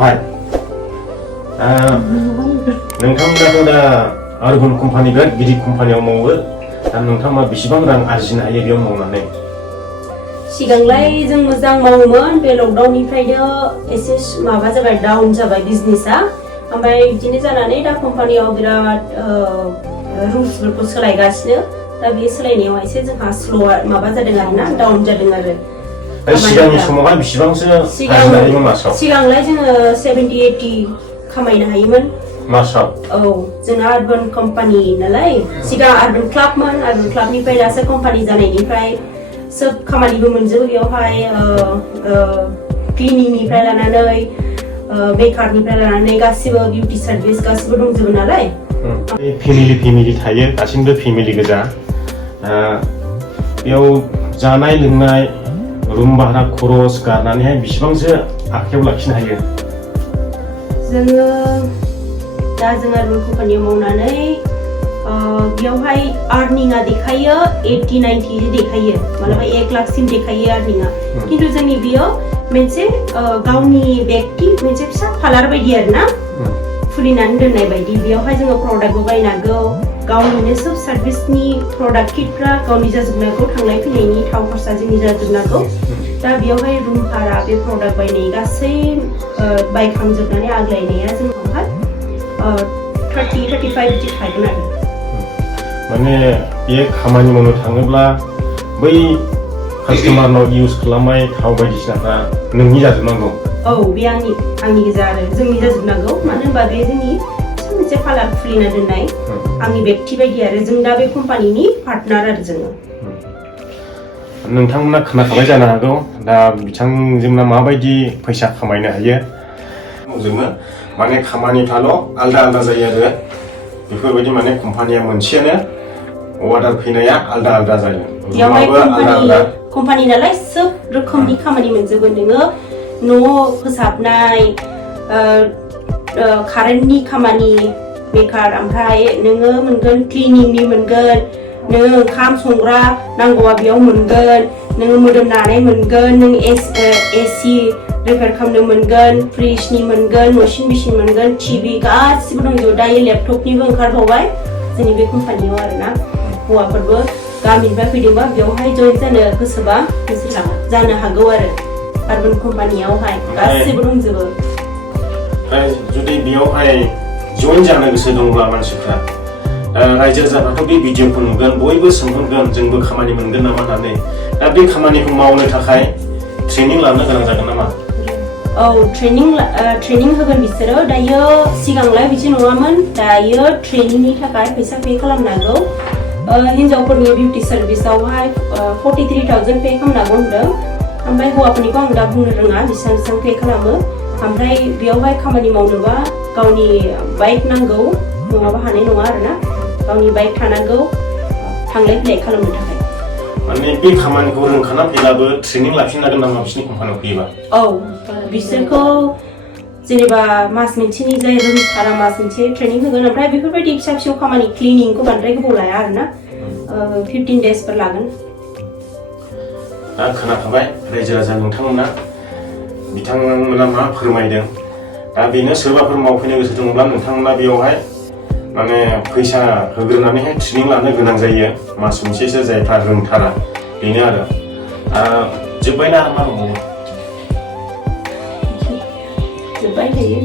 हाय नोंथांमोनाथ' दा urban company बिराद गिदिर कम्पानियाव मावो दा नोंथाङा बेसेबां रां आरजिनो हायो बेयाव मावनानै सिगांलाय जों मोजां मावोमोन बे लकडाउननिफ्रायनो एसे माबा जाबाय डाउन जाबाय बिजनेसा ओमफ्राय बिदिनो जानानै दा कम्पानियाव बिराद रुल्सफोरखौ सोलायगासिनो दा बे सोलायनायाव एसे जोंहा स्ल' माबा जादों आरोना डाउन जादों आरो सिगांनि समावहाय बेसेबांसो आरजिनो हायोमोन मासाव सिगांलाय जोङो 70-80 खामायनो हायोमोन मासाव औ जोंना अर्बन कम्पानि नालाय सिगां अर्बन क्लाबमोन अर्बन क्लाबनिफ्राय दासो कम्पानि जानायनिफ्राय सब खामानिबो मोनजोबो बेयावहाय क्लिनिंनिफ्राय लानानै बेकारनिफ्राय लानानै गासिबो बिउटि सार्भिस गासिबो दंजोबो नालाय फेमिलि थायो गासिबो फेमिलि गोजा बेयाव जानाय लोंनाय रुम भारा खरस गारनानैहाय बेसेबांसो आखायाव लाखिनो हायो जोङो दा जों अर्बन कम्पानियाव मावनानै बेयावहाय आर्निंआ देखायो 80-90 देखायो मालाबा 1 लाखसिम देखायो आर्निंआ खिन्थु जोंनि बेयाव मोनसे गावनि व्यक्ति मोनसे फिसा पार्लार बायदि आरोना खुलिनानै दोननाय बायदि बेयावहाय जोङो प्रडाक्टबो बायनांगौ गावनिनो सब सार्भिसनि प्रडाक्ट किटफ्रा गावनि जाजोबनांगौ थांलाय फैनायनि थाव खरसा जोंनि जाजोबनांगौ दा बेयावहाय रुम भारा बे प्रडाक्ट बायनाय गासै बायखांजोबनानै आग्लायनाया जोंनावहाय 30-35 बिदि थागोन आरो माने बे खामानि मावनो थाङोब्ला बै कास्टमारनाव इउज खालामनाय थाव बायदिसिनाफ्रा नोंनि जाजोबनांगौ औ बे आंनि गोजा आरो जोंनि जाजोबनांगौ मानो होनबा बे जोंनि मोनसे पार्लार खुलिना दोननाय आंनि व्यक्ति बायदि आरो जों दा बे कम्पानिनि पार्टनार आरो जोङो नोंथांमोना खोनाखाबाय जानो हागौ दा बिथांजोंना माबायदि फैसा खामायनो हायो जोङो माने खामानिफ्राल' आलदा जायो आरो बेफोरबायदि माने कम्पानिया मोनसेयानो अर्डार फैनाया आलदा जायो बेयावहाय कम्पानि नालाय सब रोखोमनि खामानि मोनजोबो नोङो न' फोसाबनाय कारेन्टनि खामानि बेकार ओमफ्राय नोङो मोनगोन क्लिनिंनि मोनगोन नोङो ओंखाम संग्रा नांगौबा बेयाव मोनगोन नोङो मोदोम नानाय मोनगोन नों एसि रिपेयार खालामनो मोनगोन फ्रिजनि मोनगोन वाशिं मेशिन मोनगोन टिभि गासिबो दंजोबो दायो लेपटपनिबो ओंखारबावबाय जोंनि बे कम्पानियाव आरोना हौवाफोरबो गामिनिफ्राय फैदोंबा बेयावहाय जइन जानो गोसोबा नोंसोर जानो हागौ आरो अर्बन कम्पानियावहाय गासिबो दंजोबो जुदि बेयावहाय जइन जानो गोसो दंब्ला मानसिफ्रा रायजो राजाफ्राथ' बे भिडिअखौ नुगोन बयबो सोंहरगोन जोंबो खामानि मोनगोन नामा होननानै दा बे खामानिखौ मावनो थाखाय ट्रेनिं लानो गोनां जागोन नामा औ ट्रेनिं होगोन बिसोरो दायो सिगांलाय बिदि नङामोन दायो ट्रेनिंनि थाखाय फैसा पे खालामनांगौ हिनजावफोरनि बिउटि सार्भिसावहाय 43,000 पे खालामनांगौ होनदों ओमफ्राय हौवाफोरनिखौ आं दा बुंनो रोङा बेसेबां पे खालामो ओमफ्राय बेयावहाय खामानि मावनोबा गावनि बाइक नांगौ नङाबा हानाय नङा आरोना गावनि बाइक थानांगौ थांलाय फैलाय खालामनो थाखाय माने बे खामानिखौ रोंखाना फैलाबो ट्रेनिं लाफिननांगोन नामा बिसोरनि कम्पानियाव फैयोबा औ बिसोरखौ जेनेबा मास मोनसेनि जाय रोंथारा मास मोनसे ट्रेनिं होगोन ओमफ्राय बेफोरबायदि फिसा खामानि क्लिनिंखौ बांद्राय गोबाव लाया आरोना 15 डेजफोर लागोन दा खोनाखाबाय रायजो राजा नोंथांमोना बिथांमोना मा फोरमायदों दा बेनो सोरबाफोर मावफैनो गोसो दङब्ला नोंथांमोना बेयावहाय माने फैसा होग्रोनानैहाय ट्रेनिं लानो गोनां जायो मास मोनसेसो जायफ्रा रोंथारा बेनो आरो जोब्बायना मा दंबावो जोब्बाय थायो